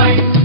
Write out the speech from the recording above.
fight.